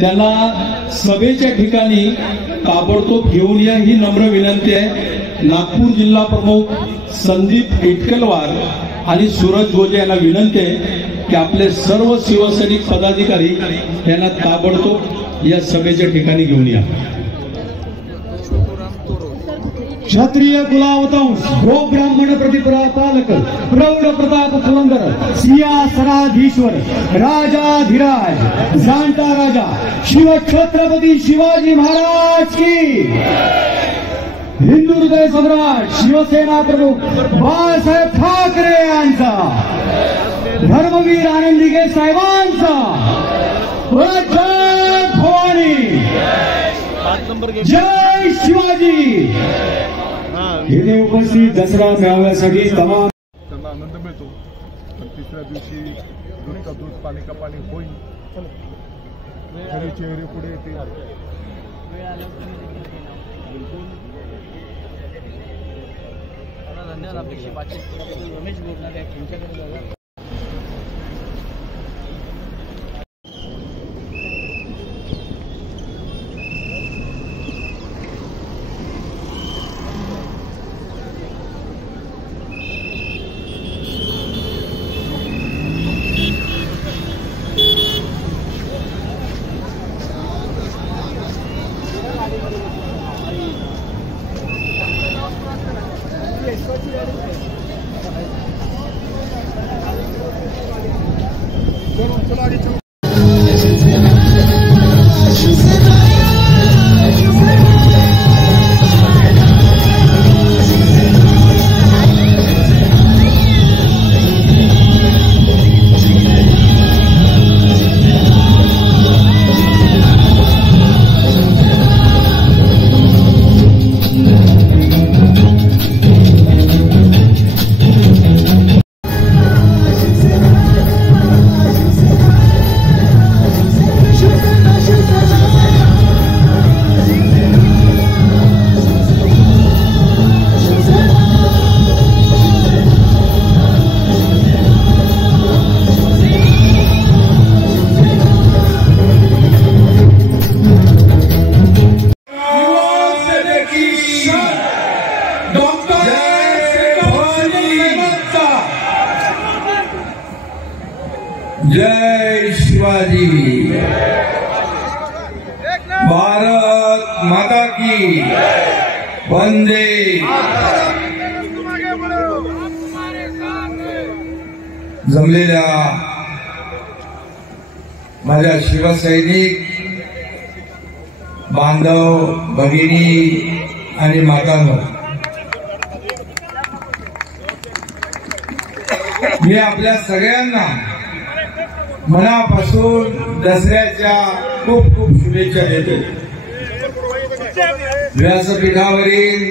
त्याला सभेच्या ठिकाणी ताबडतोब घेऊन या ही नम्र विनंती आहे। नागपूर जिल्हा प्रमुख संदीप इटकलवार आणि सूरज गोजे यांना विनंती आहे की आपले सर्व शिवसैनिक पदाधिकारी यांना ताबडतोब या सभेच्या ठिकाणी घेऊन या। क्षत्रिय कुलावतंस गो ब्राह्मण प्रतिपालक प्रौढ प्रताप पुरंदर सिंहासनाधीश्वर राजाधिराज जाणता राजा शिव छत्रपती शिवाजी महाराज की, हिंदू हृदय सम्राट शिवसेना प्रमुख बाळासाहेब ठाकरे यांचा, धर्मवीर आनंदीगे साहेबांचा, जय भवानी, जय शिवाजी। येथे उपस्थित दसरा मेळाव्यासाठी तमाम त्यांना आनंद मिळतो। तिसऱ्या दिवशी दूध का दूध पाणी का पाणी होईल, चेहरे पुढे येते। धन्यवाद आपली बातचीत रमेश बोलणार आहे तुमच्याकडे। जय शिवाजी, भारत माता की वंदे। जमलेल्या माझ्या शिवसैनिक बांधव भगिनी आणि मातांनो, मी आपल्या सगळ्यांना मनापासून दसऱ्याच्या खूप खूप शुभेच्छा देतो। व्यासपीठावरील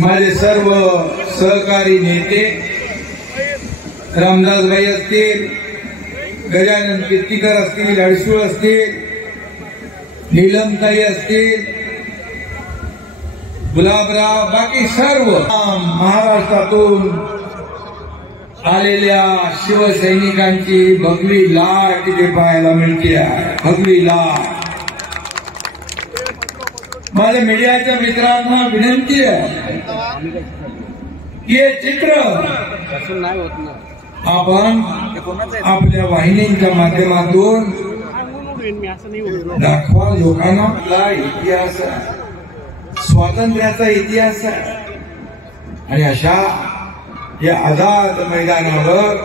माझे सर्व सहकारी नेते रामदासभाई असतील, गजानन कीर्तीकर असतील, अडसूळ असतील, नीलमताई असतील, गुलाबराव, बाकी सर्व महाराष्ट्रातून आलेल्या शिवसैनिकांची भगवी लाट इथे पाहायला मिळते आहे। भगवी लाट। माझ्या मीडियाच्या मित्रांना विनंती आहे की हे चित्र आपण आपल्या वाहिनीच्या माध्यमातून दाखवा लोकांना। आपला इतिहास आहे, स्वातंत्र्याचा इतिहास आहे, आणि अशा या आझाद मैदानावर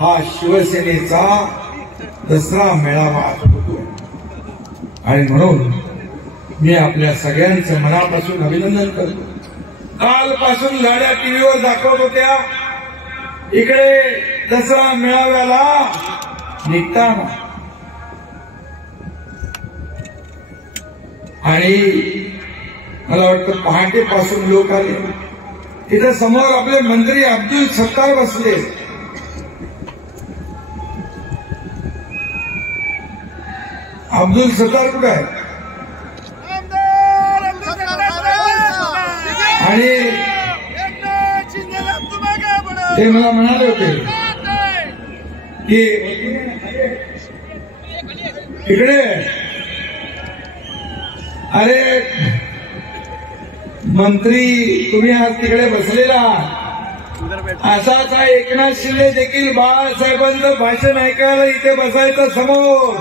हा शिवसेनेचा दसरा मेळावा होतो। आणि म्हणून मी आपल्या सगळ्यांचं मनापासून अभिनंदन करतो। कालपासून गाड्या टीव्हीवर दाखवत होत्या, इकडे दसरा मेळाव्याला निघताना, आणि मला वाटतं पहाटेपासून लोक आले। इथं समोर आपले मंत्री अब्दुल सत्तार बसले। अब्दुल सत्तार कुठे आहे? आणि ते मला म्हणाले होते की इकडे अरे मंत्री तुम्ही आज तिकडे बसलेला असाच एकनाथ शिंदे देखील बाळासाहेबांचं भाषण ऐकायला इथे बसायचं समोर.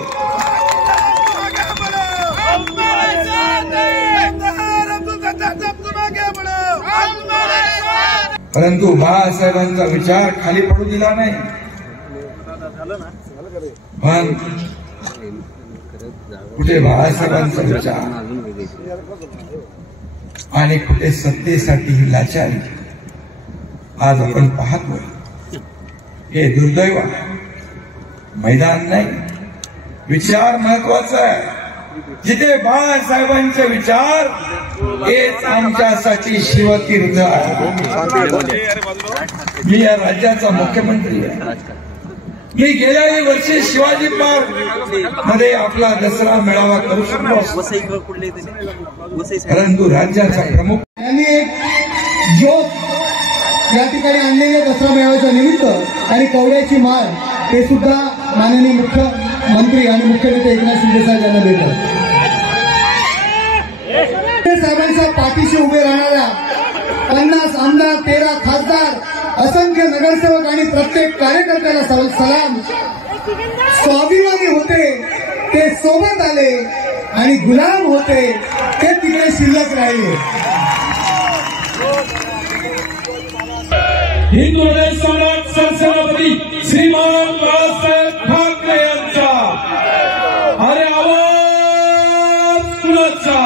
परंतु बाळासाहेबांचा विचार खाली पडू दिला नाही. पण कुठे बाळासाहेबांचा विचार आणि कुठे सत्तेसाठी ही लाचारी आज आपण पाहतोय. हे दुर्दैव मैदान नाही, विचार महत्वाचा आहे. जिथे बाळासाहेबांचे विचार हेच आमच्यासाठी शिवतीर्थ आहे. मी या राज्याचा मुख्यमंत्री आहे. मी गेल्याही वर्षी शिवाजी पार्क मध्ये आपला दसरा मेळावा करू शकलो, परंतु राज्याचा प्रमुख यांनी एक जोक या ठिकाणी आणलेले दसरा मेळाव्याच्या निमित्त आणि कवड्याची माळ ते सुद्धा माननीय मुख्यमंत्री आणि मुख्य नेते एकनाथ शिंदे साहेब यांना देतात. साहेबांच्या पाठीशी उभे राहणाऱ्या 50 आमदार, 13 खासदार, असंख्य नगरसेवक आणि प्रत्येक कार्यकर्त्याला सलाम. स्वाभिमानी होते ते सोबत आले आणि गुलाम होते ते तिकडे शिल्लक राहिले. हिंदू हृदय सम्राट सरसेनापती श्रीमान बाळासाहेब ठाकरे यांचा अरे आवाज कुणाचा.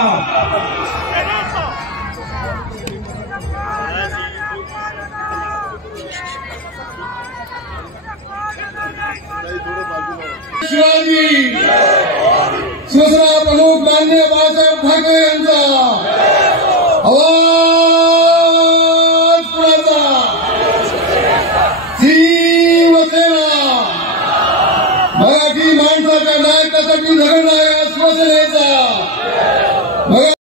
शिवाजी शिवसेना प्रमुख माननीय बाळासाहेब ठाकरे यांचा आवाज कुणाचा. शिवसेना मराठी माणसाच्या नायकासाठी झगडणाऱ्या शिवसेनेचा